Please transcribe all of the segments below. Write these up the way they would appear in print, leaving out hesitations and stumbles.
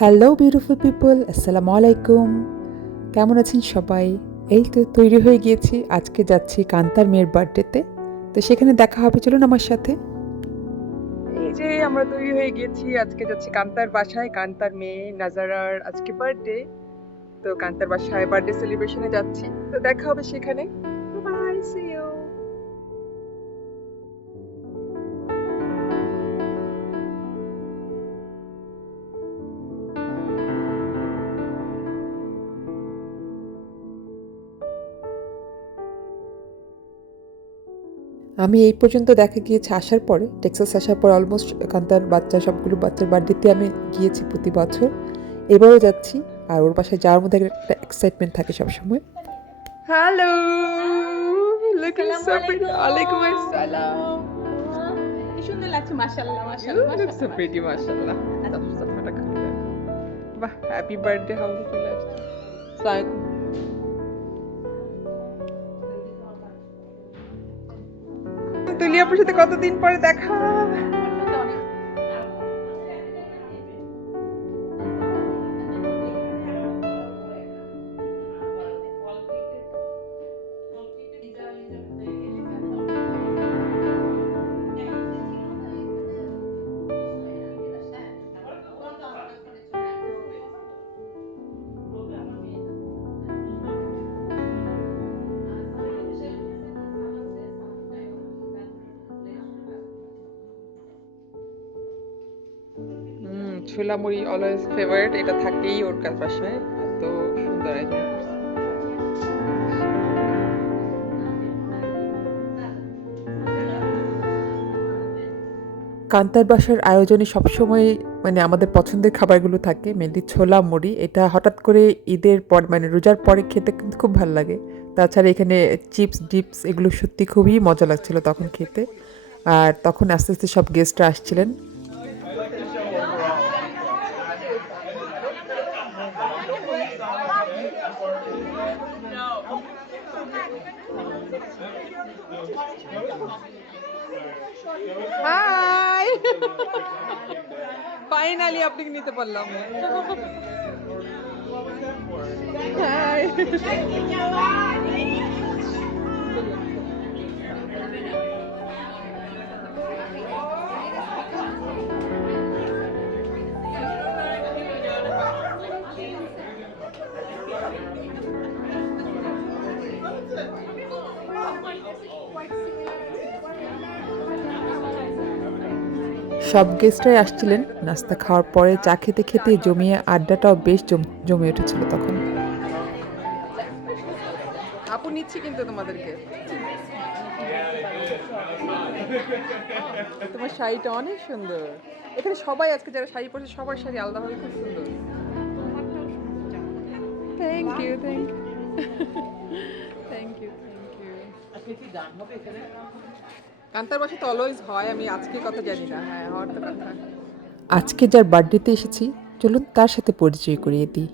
Hello beautiful people, আসসালামু আলাইকুম। কেমন আছেন সবাই? এই তো তৈরি হয়ে গিয়েছি, আজকে যাচ্ছি কান্তার মেয়ের বার্থডেতে। তো সেখানে দেখা হবে, চলুন আমার সাথে। এই যে আমরা তৈরি হয়ে গিয়েছি, আজকে যাচ্ছি কান্তার বাসায়। কান্তার মেয়ে নাজারার আজকে বার্থডে, তো কান্তার বাসায় বার্থডে সেলিব্রেশনে যাচ্ছি। তো দেখা হবে সেখানে। Bye, see you. আমি এই পর্যন্ত দেখা গিয়েছে আসার পরে, টেক্সাস আসার পর অলমোস্ট কান্তার সবগুলো বাচ্চার বার্থডেতে আমি গিয়েছি প্রতি বছর। এবারও যাচ্ছি। আর ওর বাসায় যাওয়ার মধ্যে একটা এক্সাইটমেন্ট থাকে সবসময়। Hello, looking so pretty. ওয়ালাইকুম আসসালাম। কি সুন্দর লাগছে, মাশাআল্লাহ ইউ মাশাআল্লাহ লুক সো মাশাআল্লাহ প্রিটি, মাশাআল্লাহ। চশমাটা খুলে দেন। বাহ, হ্যাপি বার্থডে, হাউলে চলে আসছে। আসসালামু আলাইকুম। তুলি আপুর সাথে কতদিন পরে দেখা। ছোলা মুড়ি অলওয়েজ ফেভারিট, এটা থাকেই ওর কাছে বাসায়। এত সুন্দর আয়োজন করছে। কান্তার বাসার আয়োজনে সবসময় মানে আমাদের পছন্দের খাবারগুলো থাকে, মেনলি ছোলা মুড়ি। এটা হঠাৎ করে ঈদের পর মানে রোজার পরে খেতে কিন্তু খুব ভালো লাগে। তাছাড়া এখানে চিপস ডিপস এগুলো সত্যি খুবই মজা লাগছিল তখন খেতে। আর তখন আস্তে আস্তে সব গেস্টরা আসছিলেন। হাই, ফাইনালি আপনাকে নিতে পারলাম। হাই। সব গেস্টরাই আসছিলেন। নাস্তা খাওয়ার পরে চা খেতে খেতে জমিয়ে আড্ডাটাও বেশ জমে উঠেছিল তখন। আপু নিচ্ছি কিন্তু তোমাদেরকে। তোমার শাড়িটা অনেক সুন্দর। এখানে সবাই আজকে যারা শাড়ি পরছে সবার শাড়ি আলাদাভাবে খুব সুন্দর। Thank you, thank you, thank you, thank you. কান্তার বাসা তো অলওয়েজ হয়, আমি আজকে কথা জানি না। হ্যাঁ, হওয়ার তো কথা। আজকে যার বার্থডেতে এসেছি, চলুন তার সাথে পরিচয় করিয়ে দিই।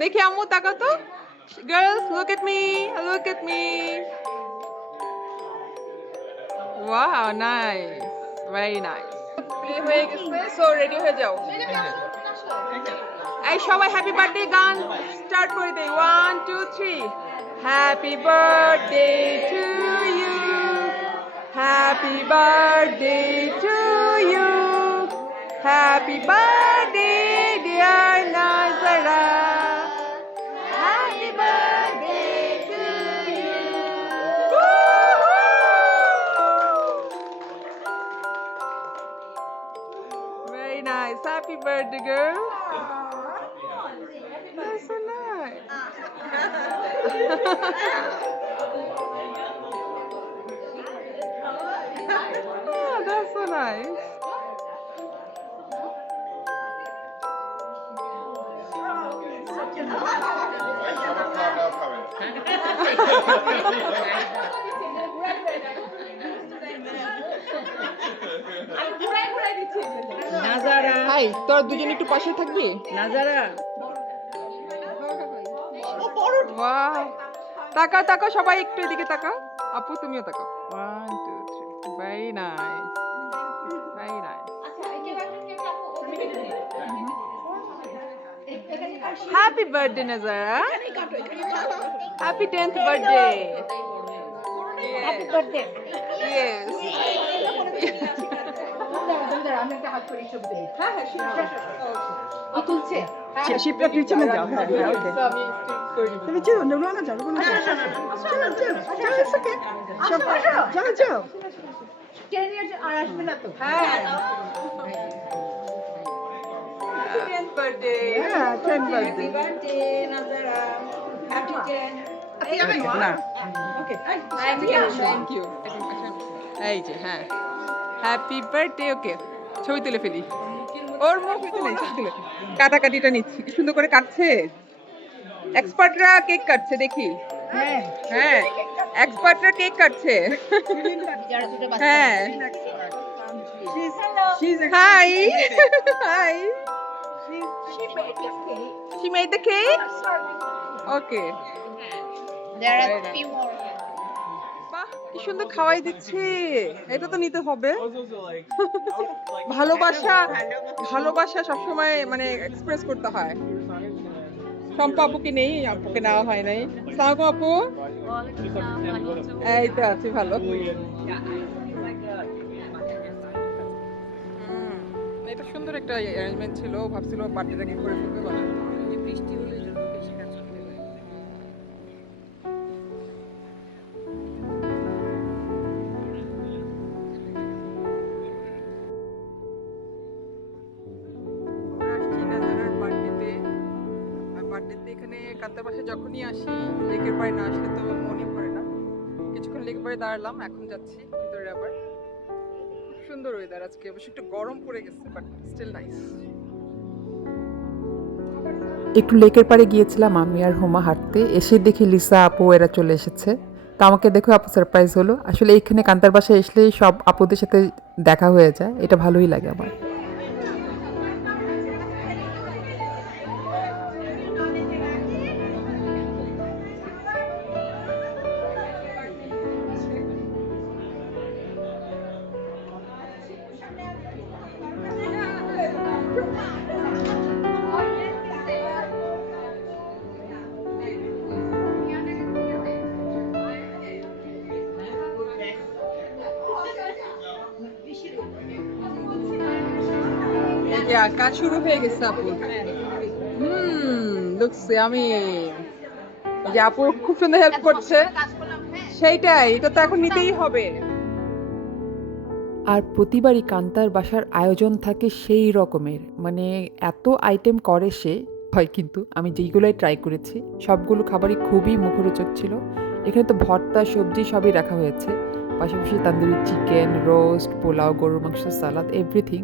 দেখি আম্মু তাকাও তো। Girls, look at me, look at me. Wow, nice, very nice. Play হয়ে গেছে, সো রেডি হয়ে যাও। এই সবাই হ্যাপি বার্থডে গান স্টার্ট করে দেই। 1 2 3। Happy birthday to you, happy birthday to you, happy birthday dear Nazra, happy birthday to you. Very nice. Happy birthday, girl. That's so nice. Oh, that's so nice. ঘুরাই ঘুরাই দিচ্ছি নাজারা হাই, তোরা দুজন একটু পাশে থাকবি? নাজারা বাহ, তাকাও তাকাও সবাই একটু এদিকে তাকাও। আপু তুমিও তাকাও। 1 2 3, very nice, very nice. Happy birthday Nazara, happy 10th birthday. Happy birthday yes, তুলছে শিপটা পিছনে যাও। ওকে, তুমি চলো না যাও চলো আর আসবে না তো হ্যাঁ, 10th বার্থডে। হ্যাঁ 10 বার্থডে না ওকে, থ্যাংক ইউ। এই যে হ্যাঁ, হ্যাপি বার্থডে। ওকে, ছবি তুলে ফেলি। ওর মুখ তুলে ছবি তুলে। কাটাকাটিটা নিচ্ছি, কি সুন্দর করে কাটছে। এক্সপার্টরা কেক কাটছে দেখি। হ্যাঁ, এক্সপার্টরা কেক কাটছে। হ্যাঁ, high high, she made the cake. Okay. বাহ, কি সুন্দর খাওয়াই দিচ্ছে। এটা তো নিতে হবে। ভালোবাসা, ভালোবাসা সবসময় মানে এক্সপ্রেস করতে হয়। শম্পা আপুকে নেই, আপুকে নেওয়া হয় নাই। সালাম আপু। এই তো আছি ভালো। এটা সুন্দর একটা অ্যারেঞ্জমেন্ট ছিল, ভাবছিল পার্টিটাকে করে ফেলবে ভালো। বৃষ্টি হলে বেশি কাজ করতে হয়। বার্থডেতে এখানে কান্তার পাশে যখনই আসি, লেকের পাড়ে না আসলে তো মনে পড়ে না। কিছুক্ষণ লেকের পাড়ে দাঁড়ালাম, এখন যাচ্ছি ভিতরে আবার। খুব সুন্দর ওয়েদার আজকে, অবশ্য একটু গরম পড়ে গেছে, বাট স্টিল নাইস। একটু লেকের পাড়ে গিয়েছিলাম আমি আর হোমা হাঁটতে, এসে দেখি লিসা আপু এরা চলে এসেছে। তো আমাকে দেখো আপু সারপ্রাইজ হলো। আসলে এখানে কান্তার বাসায় আসলে সব আপুদের সাথে দেখা হয়ে যায়, এটা ভালোই লাগে আমার। কাজ শুরু হয়ে গেছে আপু। লুকস আমি যে আপু খুব সুন্দর হেল্প করছে, সেইটাই, এটা তো এখন নিতেই হবে। আর প্রতিবারই কান্তার বাসার আয়োজন থাকে সেই রকমের, মানে এত আইটেম করে সে হয়, কিন্তু আমি যেইগুলোই ট্রাই করেছি সবগুলো খাবারই খুবই মুখরোচক ছিল। এখানে তো ভর্তা সবজি সবই রাখা হয়েছে, পাশাপাশি তান্দুরি চিকেন, রোস্ট, পোলাও, গরুর মাংস, সালাদ, এভরিথিং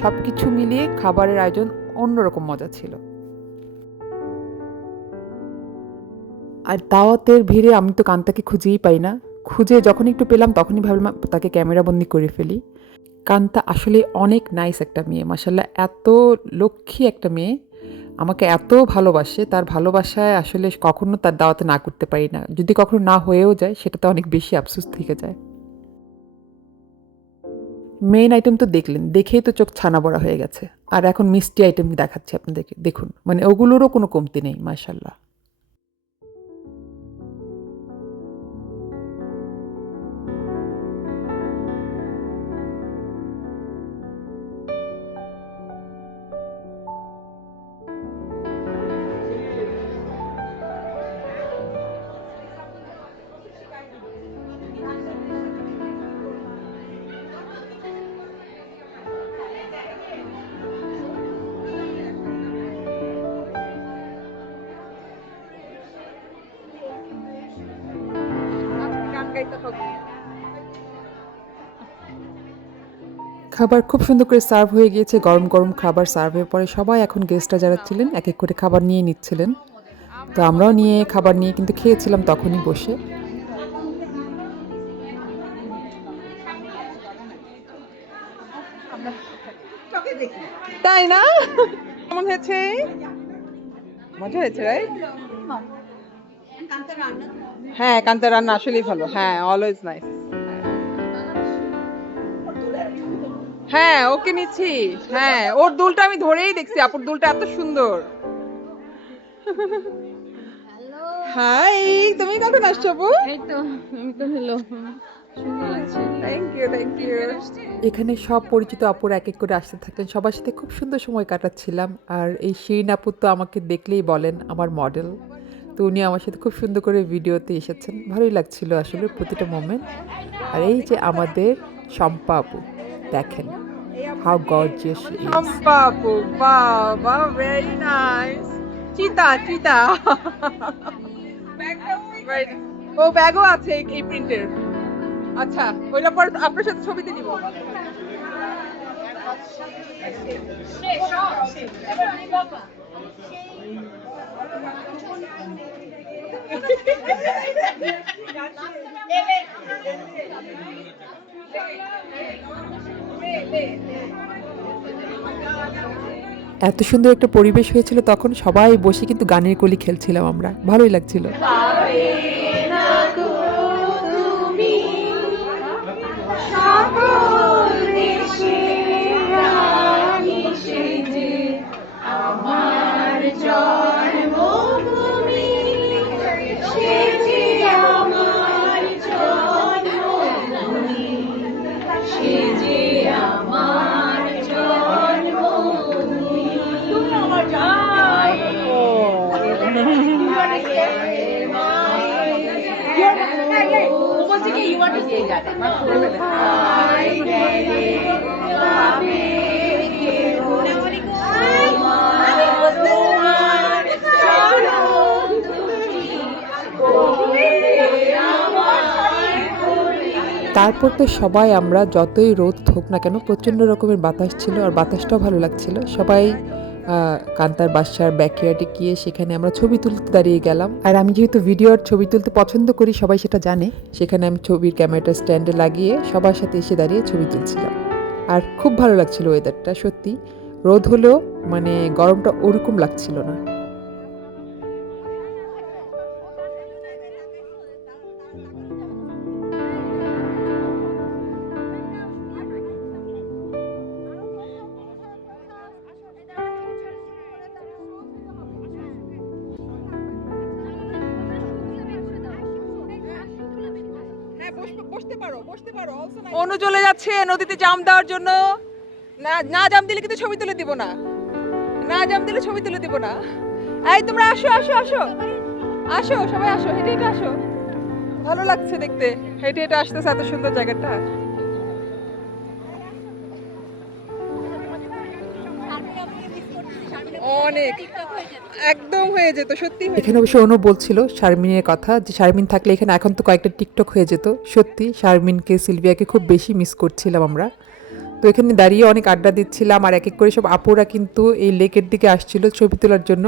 সব কিছু মিলিয়ে খাবারের আয়োজন অন্যরকম মজা ছিল। আর দাওয়াতের ভিড়ে আমি তো কান্তাকে খুঁজেই পাই না, খুঁজে যখন একটু পেলাম তখনই ভাবলাম তাকে ক্যামেরাবন্দি করে ফেলি। কান্তা আসলে অনেক নাইস একটা মেয়ে, মাশাল্লাহ, এত লক্ষ্মী একটা মেয়ে, আমাকে এত ভালোবাসে। তার ভালোবাসায় আসলে কখনো তার দাওয়াতে না করতে পারি না, যদি কখনো না হয়েও যায় সেটাতে অনেক বেশি আফসোস থেকে যায়। মেইন আইটেম তো দেখলেন, দেখেই তো চোখ ছানা বড়া হয়ে গেছে। আর এখন মিষ্টি আইটেম দেখাচ্ছি আপনাদেরকে, দেখুন, মানে ওগুলোরও কোনো কমতি নেই, মাশাল্লাহ। খাবার খুব সুন্দর করে সার্ভ হয়ে গিয়েছে, গরম গরম খাবার সার্ভ হয়ে পরে সবাই এখন গেস্টরা যারা ছিলেন এক এক করে খাবার নিয়ে নিচ্ছিলেন। তো আমরাও নিয়ে খাবার নিয়ে কিন্তু খেয়েছিলাম তখনই বসে। তাই না? কেমন হয়েছে? মজা হয়েছে, রাইট? হ্যাঁ, কান্তার রান্না আসলেই ভালো। হ্যাঁ, অলওয়েজ নাইস। হ্যাঁ, ওকে নিচ্ছি। হ্যাঁ, ওর দুলটা আমি ধরেই দেখছি। আপুর দুলটা এত সুন্দর। হাই, তুমি কখন আসছো আপু? এই তো আমি তো হলো সুন্দর লাগছে। Thank you, thank you. এখানে সব পরিচিত আপুর এক এক করে আসতে থাকলেন, সবার সাথে খুব সুন্দর সময় কাটাচ্ছিলাম। আর এই শিরিন আপু তো আমাকে দেখলেই বলেন আমার মডেল, তো উনি আমার সাথে খুব সুন্দর করে ভিডিওতে এসেছেন, ভালোই লাগছিল আসলে প্রতিটা মোমেন্ট। আর এই যে আমাদের শম্পা আপু, দেখেন how gorgeous she is. Shampa আপু, বাহ, ভেরি নাইস। চিতা, চিতা। ও ব্যাগও আছে এই প্রিন্টের। আচ্ছা, হইলে পর আপনার সাথে ছবিতে নিব। এত সুন্দর একটা পরিবেশ হয়েছিল তখন, সবাই বসে কিন্তু গানের কলি খেলছিলাম আমরা, ভালোই লাগছিল। তারপর তো সবাই আমরা যতই রোদ হোক না কেন, প্রচণ্ড রকমের বাতাস ছিল আর বাতাসটাও ভালো লাগছিল। সবাই কান্তার বাসার ব্যাকইয়ার্ডে গিয়ে সেখানে আমরা ছবি তুলতে দাঁড়িয়ে গেলাম। আর আমি যেহেতু ভিডিও আর ছবি তুলতে পছন্দ করি, সবাই সেটা জানে, সেখানে আমি ছবির ক্যামেরাটা স্ট্যান্ডে লাগিয়ে সবার সাথে এসে দাঁড়িয়ে ছবি তুলছিলাম। আর খুব ভালো লাগছিল ওয়েদারটা, সত্যি রোদ হলেও মানে গরমটা ওরকম লাগছিল না। হ্যাঁ, বসতে পারো, বসতে পারো। অনু চলে যাচ্ছে নদীতে জাম দেওয়ার জন্য। না, না জাম দিলে কিন্তু ছবি তুলে দিব না। না জাম দিলে ছবি তুলে দিব না। এই তোমরা আসো, আসো, আসো, আসো, সবাই আসো, হেঁটে হেঁটে আসো। ভালো লাগছে দেখতে, হেঁটে হেঁটে আসতেছে এত সুন্দর জায়গাটা। অনেক, একদম হয়ে যেত, সত্যি হয়ে যেত। এখানে অবশ্য অনু বলছিল শারমিনের কথা, যে শারমিন থাকলে এখানে এখন তো কয়েকটা টিকটক হয়ে যেত। সত্যি শারমিনকে, সিলভিয়াকে খুব বেশি মিস করছিলাম আমরা। তো এখানে দাঁড়িয়ে অনেক আড্ডা দিচ্ছিলাম, আর এক এক করে সব আপুরা কিন্তু এই লেকের দিকে আসছিল ছবি তোলার জন্য।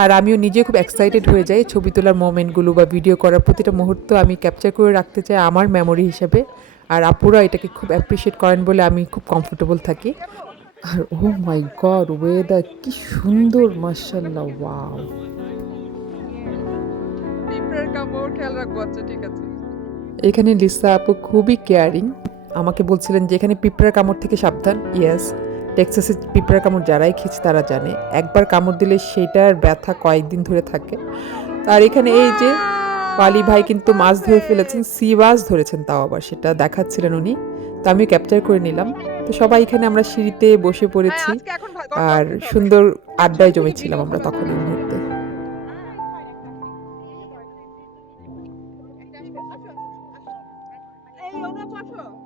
আর আমিও নিজে খুব এক্সাইটেড হয়ে যাই ছবি তোলার মোমেন্টগুলো বা ভিডিও করার প্রতিটা মুহূর্ত আমি ক্যাপচার করে রাখতে চাই আমার মেমোরি হিসেবে। আর আপুরা এটাকে খুব অ্যাপ্রিসিয়েট করেন বলে আমি খুব কমফোর্টেবল থাকি। আর ও মাই গড, ওয়েদার কি সুন্দর, মাশাআল্লাহ, ওয়াও। পিঁপড়ের কামড় খেয়াল রাখবো। আচ্ছা, ঠিক আছে। এখানে লিসা আপু খুবই কেয়ারিং, আমাকে বলছিলেন যে এখানে পিঁপড়ার কামড় থেকে সাবধান। ইয়েস, টেক্সাসে পিঁপড়ার কামড় যারাই খেয়েছে তারা জানে, একবার কামড় দিলে সেটার ব্যথা কয়েকদিন ধরে থাকে। আর এখানে এই যে পালি ভাই কিন্তু মাছ ধরে ফেলেছেন, সি মাছ ধরেছেন, তাও আবার সেটা দেখাচ্ছিলেন উনি, তো আমিও ক্যাপচার করে নিলাম। তো সবাই এখানে আমরা সিঁড়িতে বসে পড়েছি আজকে এখন আর সুন্দর আড্ডায় জমেছিলাম আমরা তখন এই মুহূর্তে।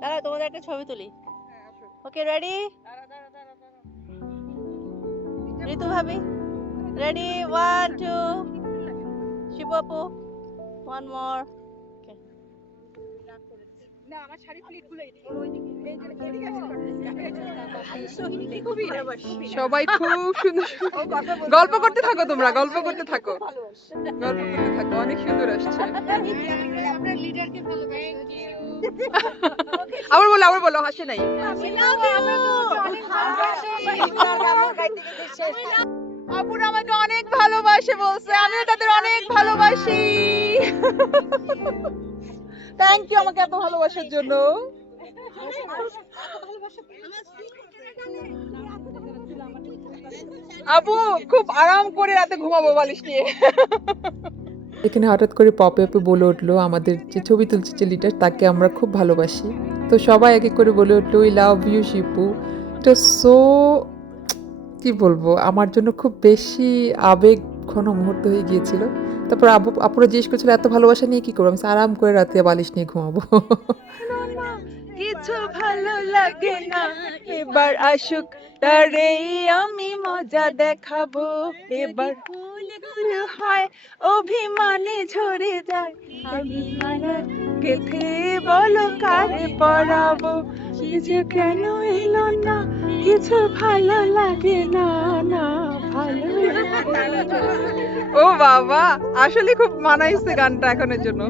দাঁড়া তোমাদের একটা ছবি তুলি। ওকে, রেডি? ঋতু ভাবি রেডি, 1 2 শিবু আপু 1 more. না আমার শাড়ি প্লিট গুলো এই এদিকে আছে খুবই সবাই খুব সুন্দর গল্প করতে থাকো, তোমরা গল্প করতে থাকো, গল্প করতে থাকো, অনেক সুন্দর আসছে। আপনার লিডারকে ভালোবাসি। আবার বলো হাসি নাই। আপুরা আমাকে অনেক ভালোবাসে বলছে, আমিও তাদের অনেক ভালোবাসি। থ্যাংক ইউ আমাকে এত ভালোবাসার জন্য। আপু খুব আরাম করে রাতে ঘুমাবো বালিশ নিয়ে। এখানে হঠাৎ করে পপে আপে বলে উঠলো আমাদের যে ছবি তুলছে যে লিডার, তাকে আমরা খুব ভালোবাসি। তো সবাই এক এক করে বলে উঠলো উই লাভ ইউ শিপু। এটা সো কি বলবো, আমার জন্য খুব বেশি আবেগ ঘন মুহূর্ত হয়ে গিয়েছিল। তারপর আপুরা জিজ্ঞেস করছিল এত ভালোবাসা নিয়ে কি করবো, আমি বলছি, আরাম করে রাতে বালিশ নিয়ে ঘুমাবো। কিছু ভালো লাগে না, এবার আসুক তারে আমি মজা দেখাবো। এবার ফুলগুলো হয় অভিমানে ঝরে যায়, আমি মালা গেথে বলো কারে পরাবো। কিছু কেন এলো না, কিছু ভালো লাগে না, না ভালো লাগে না। ও বাবা, আসলে খুব মানাইছে গানটা এখনের জন্য।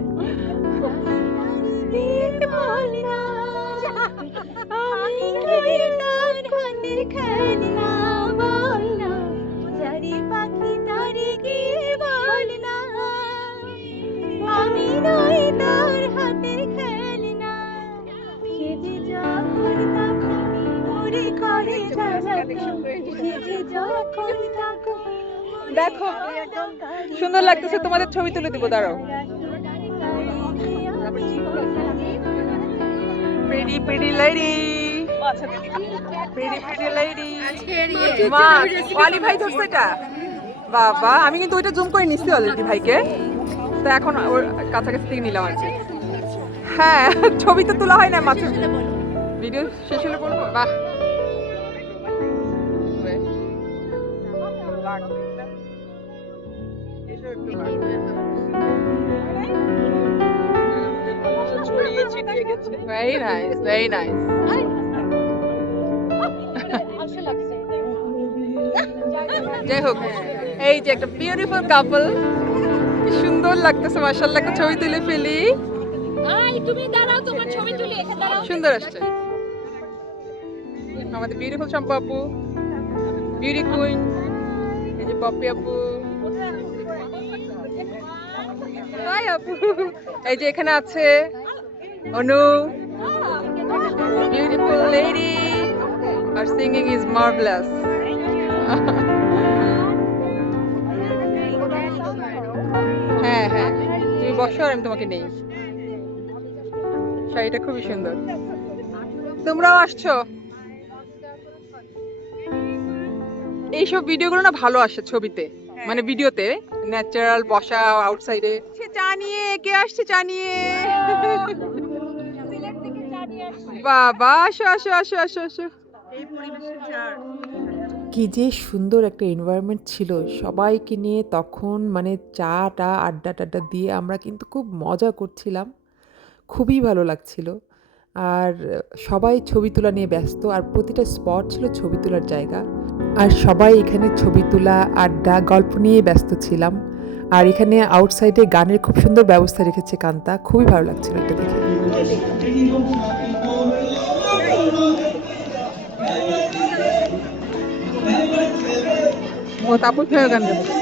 দেখো সুন্দর লাগতেছে, তোমাদের ছবি তুলে দিব, দাঁড়াও। Pretty pretty lady, pretty lady। মা ওয়ালি ভাই ধরছে এটা, বাবা আমি কিন্তু ওইটা জুম করে নিচ্ছি অলরেডি ভাইকে, তো এখন ওর কাছাকাছি থেকে নিলাম আর কি। হ্যাঁ ছবি তো তোলা হয় না, মাত্র ভিডিও শেষ হলে বলবো। বাহ very nice, very nice। যাই হোক, এই যে একটা বিউটিফুল কাপল, কি সুন্দর লাগতেছে মাশাআল্লাহ। একটা ছবি তুলে ফেলি। তুমি দাঁড়াও, তোমার ছবি তুলি, এখানে দাঁড়াও। সুন্দর আসছে আমাদের বিউটিফুল শম্পা আপু, বিউটি কুইন। এই যে পপি আপু, হাই আপু। এই যে এখানে আছে অনু, বিউটিফুল লেডি, আর সিঙ্গিং ইজ মার্ভেলাস। হ্যাঁ হ্যাঁ তুমি বসো আর আমি তোমাকে নেই। শাড়িটা খুবই সুন্দর। তোমরাও আসছো? এইসব ভিডিওগুলো না ভালো আসে ছবিতে, মানে ভিডিওতে ন্যাচারাল বসা আউটসাইডে। চা নিয়ে কে আসছে? চা নিয়ে বাবা, আসো আসো আসো আসো আসো। কি যে সুন্দর একটা এনভায়রনমেন্ট ছিল সবাইকে নিয়ে তখন, মানে চাটা আড্ডা টাড্ডা দিয়ে আমরা কিন্তু খুব মজা করছিলাম, খুবই ভালো লাগছিল। আর সবাই ছবি তোলা নিয়ে ব্যস্ত, আর প্রতিটা স্পট ছিল ছবি তোলার জায়গা, আর সবাই এখানে ছবি তোলা আড্ডা গল্প নিয়ে ব্যস্ত ছিলাম। আর এখানে আউটসাইডে গানের খুব সুন্দর ব্যবস্থা রেখেছে কান্তা, খুবই ভালো লাগছিল এটা দেখে। ও তাপস ভাইয়ের গান গাচ্ছে।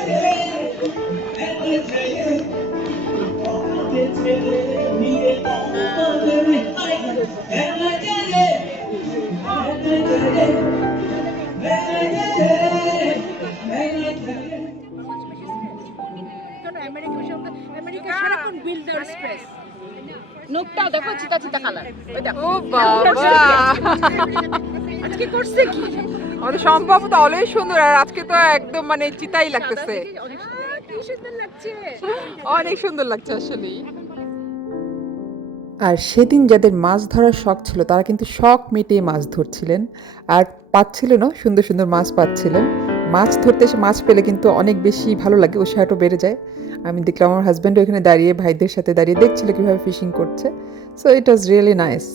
নোকটাও দেখো, চিতা চিতা কালার। ওই দেখো, ও বাবা, আজকে করছে কি? আমাদের সম্ভব তো অলওয়েজ সুন্দর, আর আজকে তো একদম মানে চিতাই লাগতেছে, কি সুন্দর লাগছে। অনেক সুন্দর লাগছে আসলে। আর সেদিন যাদের মাছ ধরার শখ ছিল তারা কিন্তু শখ মিটিয়ে মাছ ধরছিলেন, আর পাচ্ছিলেনও, সুন্দর সুন্দর মাছ পাচ্ছিলেন। মাছ ধরতে এসে মাছ পেলে কিন্তু অনেক বেশি ভালো লাগে, উৎসাহটা বেড়ে যায়। আমি দেখলাম আমার হাজব্যান্ডও এখানে দাঁড়িয়ে ভাইদের সাথে দাঁড়িয়ে দেখছিল কীভাবে ফিশিং করছে। So it was really nice.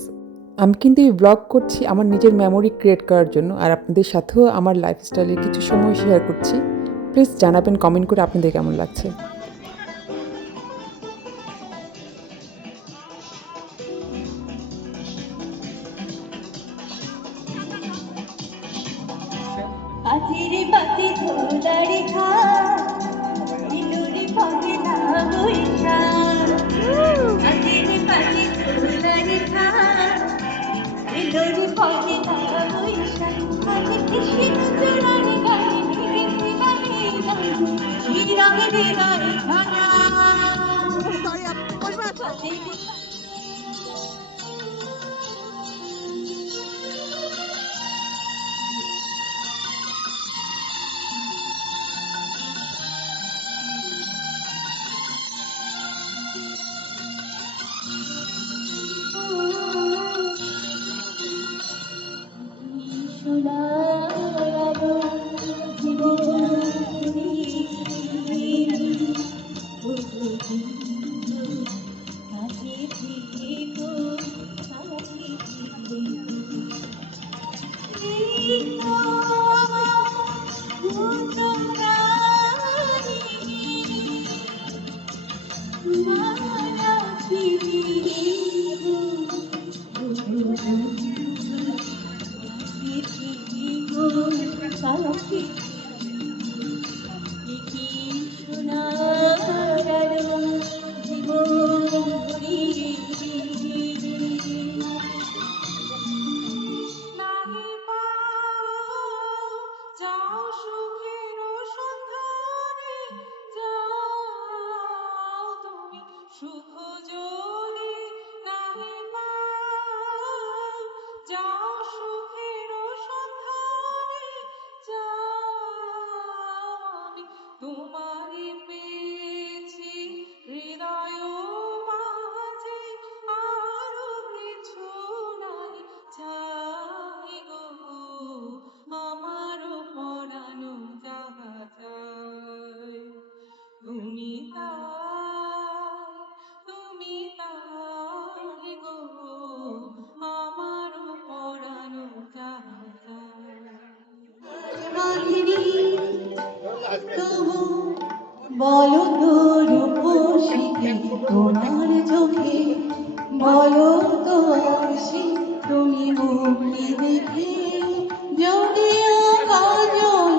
আমি কিন্তু এই ব্লগ করছি আমার নিজের মেমোরি ক্রিয়েট করার জন্য, আর আপনাদের সাথেও আমার লাইফস্টাইলের কিছু সময় শেয়ার করছি। প্লিজ জানাবেন কমেন্ট করে আপনাদের কেমন লাগছে। পাতিরে পাতি ধোলারি খা ইলুরি পাতি না বইসা পাতিরে পাতি ধোলারি খা ইলুরি পাতি না বইসা পাতি কৃষ্ণ চূড়ারে গায়ে নিরিখে গায়ে শিরাগে দেগারে খানা সরি আপনি বসবে আছো সুখ যদি নাহি পাও যাও সুখের সন্ধানে যাও আমি তোমারে পেয়েছি হৃদয় মাঝে আরো কিছু নাই চাই গো আমারও পরানো যাহা চাই তুমি তাই গো আমারও পরানো যাহা চাই তবু বলো তো রূপসী তোমার চোখে বলো তো আসি তুমি মুক্তি দেখে যদিও কাজল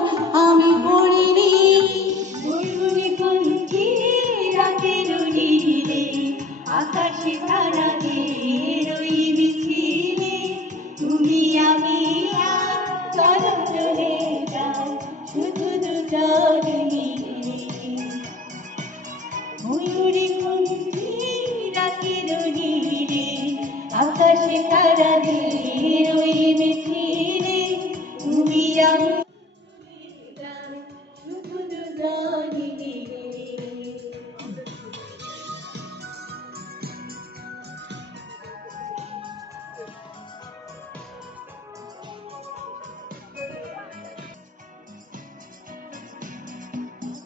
আমি পড়িনি ময়ূরী কণ্ঠে রাতের নীড়ে আকাশে তারা দিয়ে রই মিছিলে তুমি আমি চলো চলে যাও শুধু দুজন মিলে ময়ূরী কণ্ঠে রাতের নীড়ে আকাশে তারা দিয়ে রই মিছিলে তুমি আমি শুধু দুজন মিলে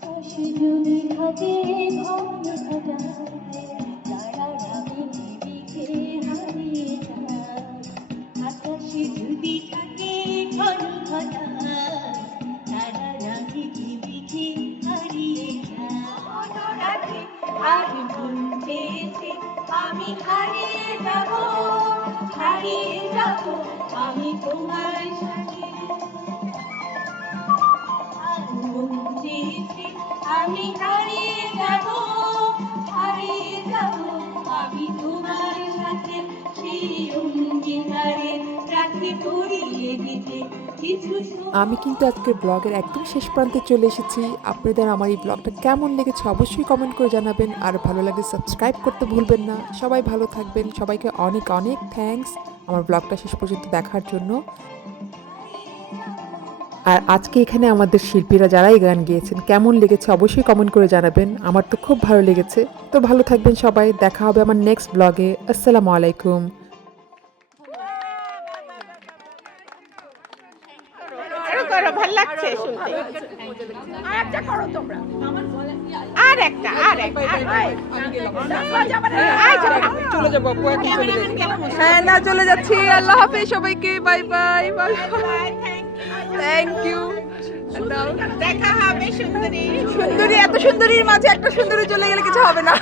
আকাশে যদি থাকে ঘন ঘটা তারা রাগে বিখে হারিয়ে যায় আকাশে যদি থাকে ঘন ঘটা তারা রাগে বিখে হারিয়ে যায় আর মন চেয়েছে আমি হারিয়ে যাব আমি তোমার সাথে আমি হারিয়ে যাব আমি তোমার সাথে সেই অঙ্গীকারে রাখি পড়িয়ে দিতে কিছু আমি কিন্তু আজকের ব্লগের একদম শেষ প্রান্তে চলে এসেছি। আপনাদের আমার এই ব্লগটা কেমন লেগেছে অবশ্যই কমেন্ট করে জানাবেন, আর ভালো লাগলে সাবস্ক্রাইব করতে ভুলবেন না। সবাই ভালো থাকবেন, সবাইকে অনেক অনেক থ্যাঙ্কস আমার ব্লগটা শেষ পর্যন্ত দেখার জন্য। আর আজকে এখানে আমাদের শিল্পীরা যারাই গান গেয়েছেন কেমন লেগেছে অবশ্যই কমেন্ট করে জানাবেন। আমার তো খুব ভালো লেগেছে। তো ভালো থাকবেন সবাই, দেখা হবে আমার নেক্সট ব্লগে। আসসালামু আলাইকুম। করো, ভালো লাগছে শুনতে। আর একটা। চলে যাবো আপু, এখন চলে যাবো। হ্যাঁ না, চলে যাচ্ছি। আল্লাহ হাফেজ সবাইকে, bye bye bye. Thank you. দেখা হবে সুন্দরী। সুন্দরী, এত সুন্দরীর মাঝে একটা সুন্দরী চলে গেলে কিছু হবে না।